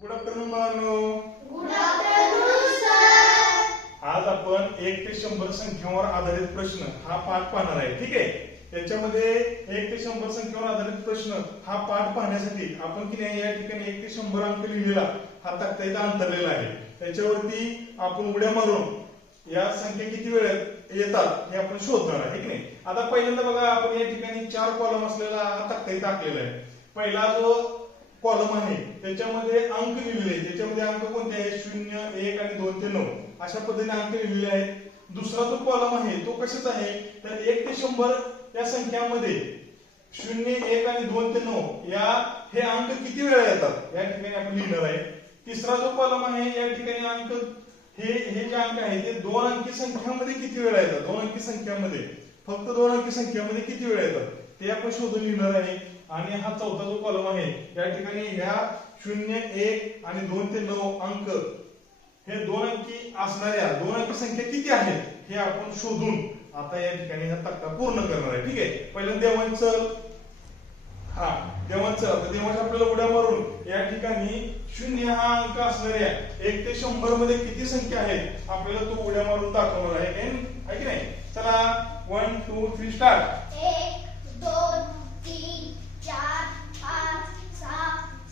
Good afternoon मुलांनो आज आपण एक ते शंभर संख्यांवर आधारित प्रश्न हा पाठ पाहणार आहे ठीक आहे? त्याच्यामध्ये एक ते शंभर संख्येवर आधारित प्रश्न हा पाठ पाहण्यासाठी आपण की नाही या ठिकाणी एक ते शंभर अंक लिहिलेला हा तक्ता अंतरलेला आहे. त्याच्यावरती आपण उड्या मारून या संख्या किती वेळ येतात हे आपण शोधणार आहे ठीक नाही? आता पहिल्यांदा बघा आपण या ठिकाणी चार कॉलम असलेला हा तक्ता टाकलेला आहे. पहिला जो कॉलम आहे. त्याच्यामध्ये अंक लिहिलेले त्याच्यामध्ये अंक कोणते आहेत? शून्य एक आणि दोन ते नऊ. अशा पद्धतीने अंक लिहिलेले आहेत. दुसरा जो कॉलम आहे तो कशाच आहे? तर एक ते शंभर या संख्यामध्ये शून्य एक आणि दोन ते नऊ या हे अंक किती वेळा येतात? या ठिकाणी आपण लिहिणार आहे. तिसरा जो कॉलम आहे या ठिकाणी अंक हे हे जे अंक आहे ते दोन अंकी संख्यामध्ये किती वेळा येतात? दोन अंकी संख्यामध्ये. फक्त दोन अंकी संख्यामध्ये किती वेळा येतात? ते आपण शोधून लिहिणार आहे. आणि हा चौथा जो कॉलम आहे या ठिकाणी ह्या शून्य एक आणि दोन ते नऊ अंक हे दोन अंकी असणाऱ्या दोन अंकी संख्या किती आहेत हे आपण शोधून आता या ठिकाणी हा तक्ता पूर्ण करणार आहे. ठीक आहे? पहिलं देवांचं हा देवांचं आता आपल्याला उड्या मारून या ठिकाणी शून्य हा अंक असणाऱ्या एक ते शंभरमध्ये किती संख्या आहेत आपल्याला तो उड्या मारून दाखवणार आहे. आहे की नाही? चला वन टू थ्री स्टार्ट एक दोन तीन चार पाच सहा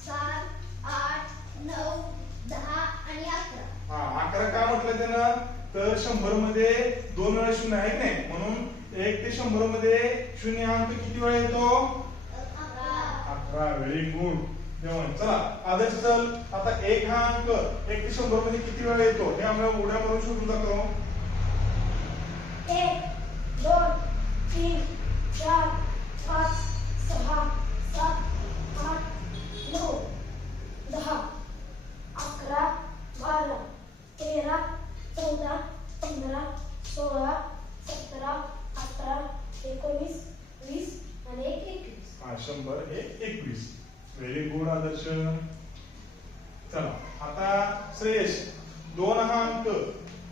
सात आठ नऊ दहा आणि अकरा हा अकरा का म्हटलं त्यानं तर शंभरमध्ये दोन वेळा शून्य आहे की नाही? म्हणून एक ते शंभरमध्ये शून्य हा अंक किती वेळा येतो? अकरा. वेळी व्हेरी गुड जेवण चला आदर्श चल. आता एक हा अंक एक ते शंभरमध्ये किती वेळा येतो? हे आम्हाला उड्या मारून शोधून जातो एक दोन तीन चार पाच सहा सात आठ नऊ दहा अकरा बारा तेरा चौदा पंधरा सोळा सतरा अठरा एकोणीस वीस आणि एक एकवीस. हा शंभर हे एकवीस. Very good Adarsh. चला आता श्रेयश दोन हा अंक.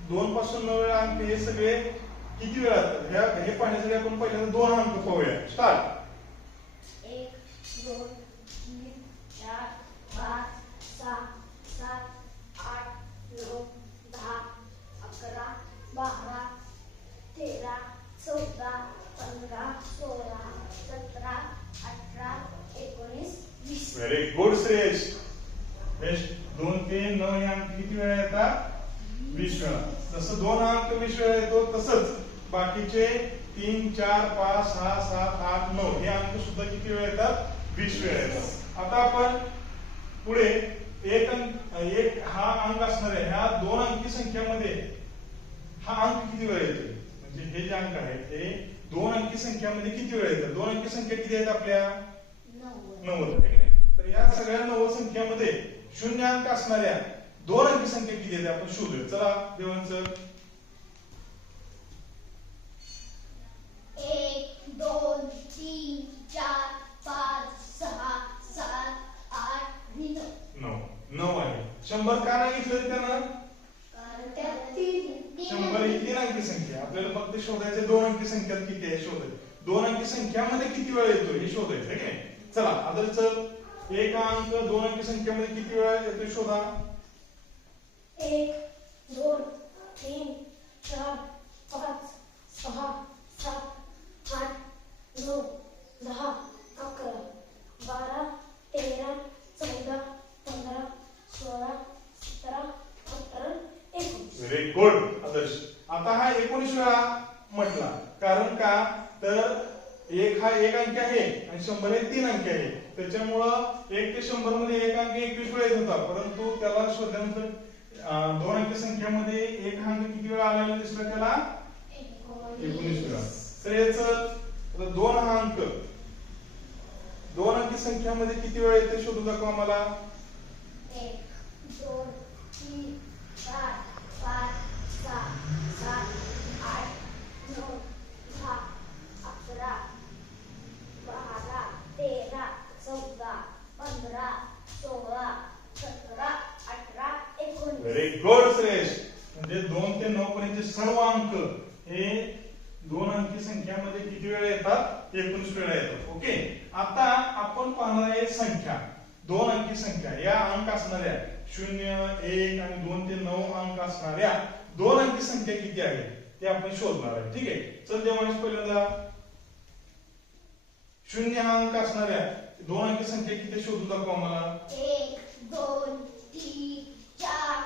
दोन पासून नऊ वेळा अंक. हे सगळे किती वेळा असतात ह्या हे पाहण्यासाठी आपण पहिल्यांदा दोन अंक पाहूया. स्टार्ट एक दोन तीन चार पाच सहा सात आठ नऊ दहा अकरा बारा तेरा चौदा पंधरा सोळा सतरा अठरा एकोणीस वीस व्हेरी गुड श्रेयश बेस्ट दोन तीन नऊ हे अंक किती वेळा येतात? वीस वेळा. जसं दोन अंक वीस वेळा येतो तसंच बाकीचे तीन चार पाच सहा सात आठ नऊ हे अंक सुद्धा किती वेळा येतात? वीस वेळा येतात. आता आपण पुढे एक अंक एक हा अंक असणार आहे. ह्या दोन अंकी संख्यामध्ये हा अंक किती वेळा येतो? म्हणजे हे जे अंक आहेत हे दोन अंकी संख्यामध्ये किती वेळा येतात? दोन अंकी संख्या किती आहेत आपल्या? नव्वद. आहे? तर या सगळ्या नव्वद संख्यामध्ये शून्य अंक असणाऱ्या दोन अंकी संख्या किती आहेत आपण शोधूया. चला देवांचं एक दोन तीन चार पाच सहा सात आठ नऊ. नऊ. नऊ आहे. शंभर का नाही घेतलं त्यानं? शंभर ही तीन अंकी संख्या. आहे. आपल्याला फक्त शोधायचे दोन अंकी संख्या किती आहे शोधायचे. दोन अंकी संख्यामध्ये किती वेळा येतो हे शोधायचं आहे की नाही? चला आदर चल एक अंक दोन अंकी संख्यामध्ये किती वेळा येतो शोधा? एक दोन तीन चार पाच सहा सात आठ नऊ दहा अकरा बारा तेरा चौदा पंधरा सोळा सतरा अठरा एकोणीस. Very good Adarsh. आता हा एकोणीस वेळा म्हटला. कारण का? तर एक हा एक अंक आहे आणि शंभर हे तीन अंक आहे. त्याच्यामुळं एक ते शंभरमध्ये एक अंक एकवीस वेळा येत होता. परंतु त्याला शोधल्यानंतर दोन अंक संख्यामध्ये एक हा अंक किती वेळा आलेला दिसला त्याला? एकोणीस वेळा. तर याच दोन हा अंक. दोन अंकी संख्यामध्ये किती वेळा येते शोधू दाखवा मला चार पाच सहा सात आठ नऊ दहा अकरा बारा तेरा चौदा पंधरा सोळा सतरा अठरा रेकॉर्ड श्रेष्ठ म्हणजे दोन ते नऊ पर्यंतचे सर्व अंक हे दोन अंकी संख्यामध्ये किती वेळा येतात एकोणीस वेळा येतात ओके आता आपण पाहणार आहे संख्या दोन अंकी संख्या या अंक असणाऱ्या शून्य एक आणि दोन ते नऊ अंक असणाऱ्या दोन अंकी संख्या किती आहे ते आपण शोधणार आहे ठीक आहे चल देवांश पहिल्यांदा शून्य हा अंक असणाऱ्या दोन अंकी संख्या किती शोधून दाखवा आम्हाला एक दोन तीन चार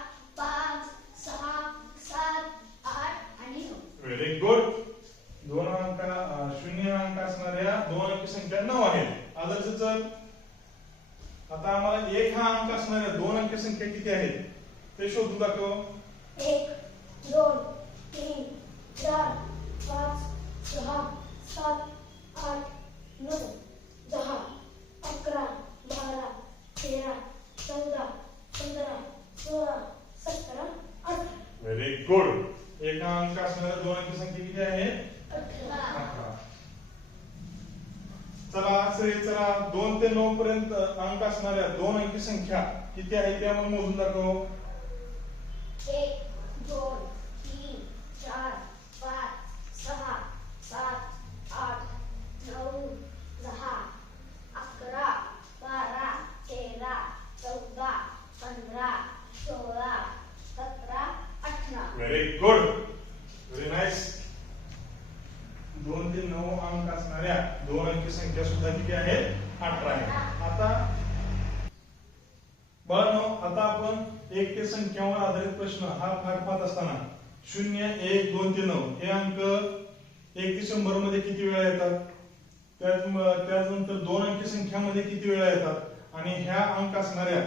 सहा सात आठ आणि नऊ. व्हेरी गुड दोन अंक शून्य अंक असणाऱ्या दोन अंकी संख्या नऊ आहेत आदर्श चल. आता आम्हाला एक हा अंक असणाऱ्या दोन अंकी संख्या किती आहेत? ते शोधून दाखव. एक दोन तीन चार पाच सहा सात आठ नऊ दहा अकरा बारा तेरा चौदा पंधरा सोळा सतरा व्हेरी गुड एक अंक असणाऱ्या दोन अंकी संख्या किती आहेत अठरा. चला श्री चला दोन ते नऊ पर्यंत अंक असणाऱ्या दोन अंकी संख्या किती आहेत ते आम्हाला मोजून दाखव एक दोन तीन चार पाच सहा सात आठ नऊ दहा अकरा बारा तेरा चौदा पंधरा सोळा सतरा अठरा व्हेरी गुड व्हेरी नाईस दोन ते नऊ अंक असणाऱ्या दोन अंकी संख्या सुद्धा किती आहे अठरा आहे. आता बाळांनो आता आपण एक ते संख्यावर आधारित प्रश्न हा भाग पाहत असताना शून्य एक दोन ते नऊ हे अंक एक ते शंभरमध्ये किती वेळा येतात? त्याच त्यानंतर दोन अंकी संख्यामध्ये किती वेळा येतात? आणि ह्या अंक असणाऱ्या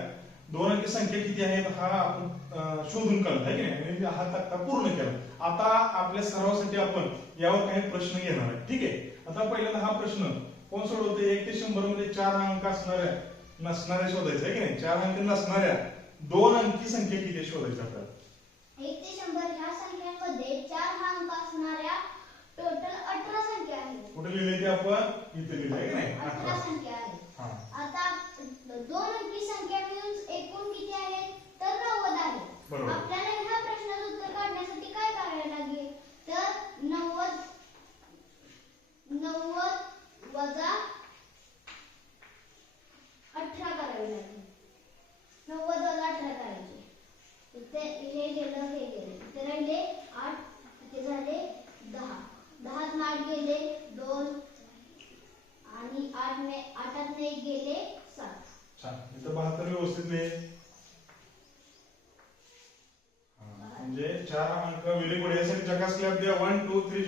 दोन अंकी संख्या किती आहेत हा आपण शोधून काढला आहे की नाही? आणि हा तक्ता पूर्ण केला. आता आपल्या सरावासाठी आपण यावर काही प्रश्न घेणार आहे ठीक आहे? आता पहिल्यांदा हा प्रश्न कोण सोडवते एक ते शंभरमध्ये चार अंक असणाऱ्या नसणाऱ्या शोधायचं आहे की नाही? चार अंक नसणाऱ्या दोन अंकी संख्या किती आहे शोधायचं आपल्याला? एक ते शंभर ह्या संख्यांमध्ये चार हा अंक असणाऱ्या टोटल अठरा संख्या आहेत. कुठे लिहिले ते आपण? इथे लिहिले आहे की नाही? अठरा संख्या आहेत. हा. आता दोन अंकी संख्या मिळून एकूण किती आहेत तर नव्वद आहे बरोबर. आपल्याला ह्या प्रश्नाचं उत्तर काढण्यासाठी काय करायला लागेल तर नव्वद नव्वद वजा अठरा करावी लागेल नव्वद वजा अठरा करायचे इथे हे गेलं हे गेलं इथे राहिले आठ इथे झाले दहा दहात आठ गेले दोन आणि आठ ने आठात ने गेले सात. छान. इथं बहात्तर व्यवस्थित लिहे हा, म्हणजे चार अंक वेरी गुड. यासाठी जगास क्लॅप द्या. वन टू थ्री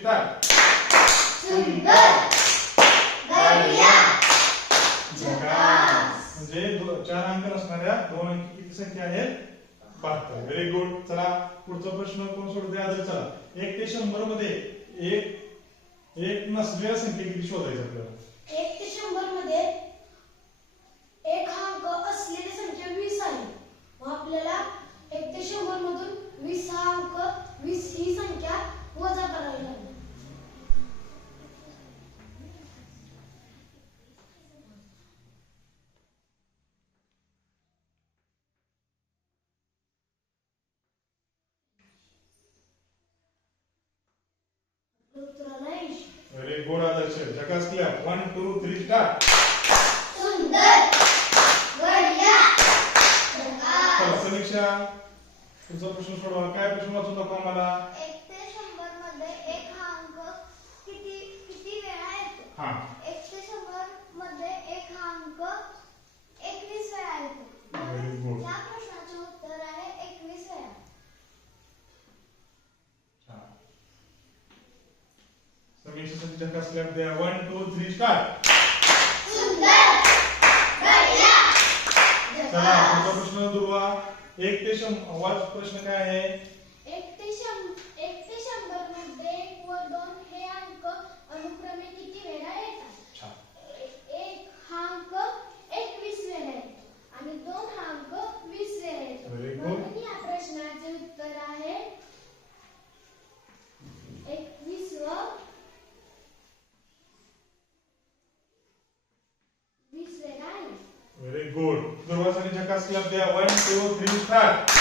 झकास. म्हणजे चार अंक नसणाऱ्या दोन अंकी किती संख्या आहेत बहात्तर. व्हेरी गुड चला पुढचा प्रश्न कोण सोडते आदर चला. एक ते शंभरमध्ये एक एक नसलेल्या संख्या किती शोधायचं आपल्याला? एक ते शंभरमध्ये एक हा अंक असलेली संख्या वीस आहे. मग आपल्याला एक ते शंभर मधून वीस हा अंक वीस ही संख्या वन टू थ्री स्टार्ट सुंदर गडिया झकास. चला समीक्षा तुझा प्रश्न सोडवा. काय प्रश्न वाचून दाखवा मला एक ते शंभरमध्ये एक हा अंक किती किती वेळा येतो? हा एक ते शंभरमध्ये एक हा अंक एकवीस वेळा येतो Very good. या प्रश्नाचे उत्तर आहे एकवीस वेळा छान. जगास क्लॅप द्या. वन टू थ्री स्टार्ट सुंदर. गडिया चला पुढचा प्रश्न दुर्वा. एक ते शंभर वाच प्रश्न काय आहे एक ते शं- एक ते शंभरमध्ये एक व दोन हे अंक अनुक्रमे किती वेळा येतात छान ए- एक हा अंक एकवीस वेळा येतो आणि दोन हा अंक वीस वेळा येतो Very good. म्हणून या प्रश्नाचे उत्तर आहे एकवीस व वीस वेळा आहे व्हेरी गुड दुर्वासाठी जगास क्लॅप द्या. वन टू थ्री स्टार्ट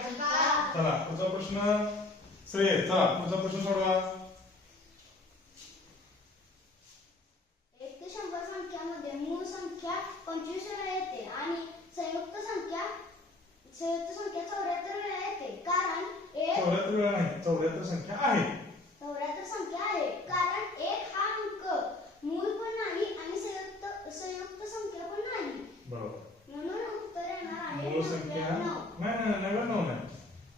झकास. चला पुढचा प्रश्न. श्रेय चला पुढचा प्रश्न सोडवा. एक ते पंचवीस वेळा येते आणि संयुक्त संख्या संयुक्त संख्या चौऱ्याहत्तर वेळा येते. कारण एक चौऱ्याहत्तर वेळा नाही चौऱ्याहत्तर संख्या आहे चौऱ्याहत्तर संख्या आहे कारण एक हा अंक मूळ पण नाही आणि संयुक्त संयुक्त संख्या पण नाही बरोबर म्हणून उत्तर येणार आहे मूळ संख्या नव्याण्णव. नाही नाही नव्याण्णव नाही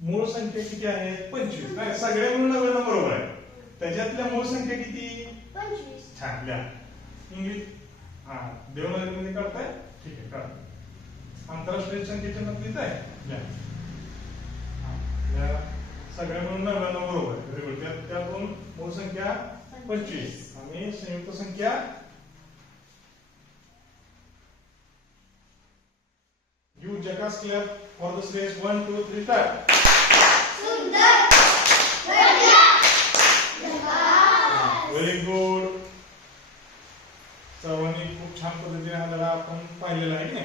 मूळ संख्या किती आहे पंचवीस. नाही सगळ्या मिळून नव्याण्णव बरोबर आहे त्याच्यातल्या मूळ संख्या किती? लिहा इंग्लिश? हा देवनागरीमध्ये काढताय? ठीक आहे काढ आंतरराष्ट्रीय संख्येच्या नकलीच आहे? हा. सगळ्या मिळून नव्याण्णव बरोबर आहे. व्हेरी गुड त्यात त्यातून मूळ संख्या पंचवीस. आणि संयुक्त संख्या? You जकास clap for the stage one two three बढिया व्हेरी गुड. सर्वांनी खूप छान पद्धतीने हा धडा आपण पाहिलेला आहे ना